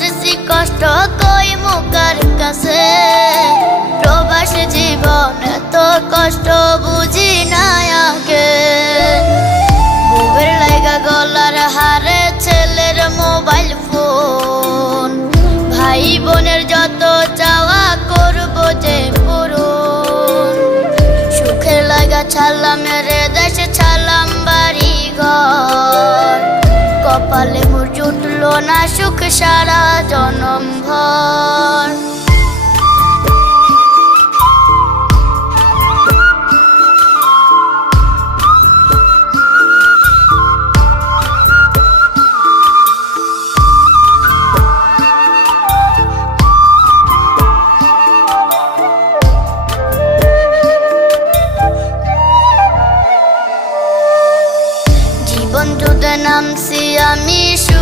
করছি কষ্ট কই মুকার কাছে, প্রবাস জীবনে তোর কষ্ট বুঝি না আগে। বুবের লাইগা গলার হারে ছেলের মোবাইল ফোন, ভাই বোনের যত চাওয়া করব যে পূরণ। সুখের লাগা ছাড়লাম রে দেশে, ছাড়লাম বাড়ি ঘর, কপালে মোর জুটলো না সুখ সারা জনম ভর।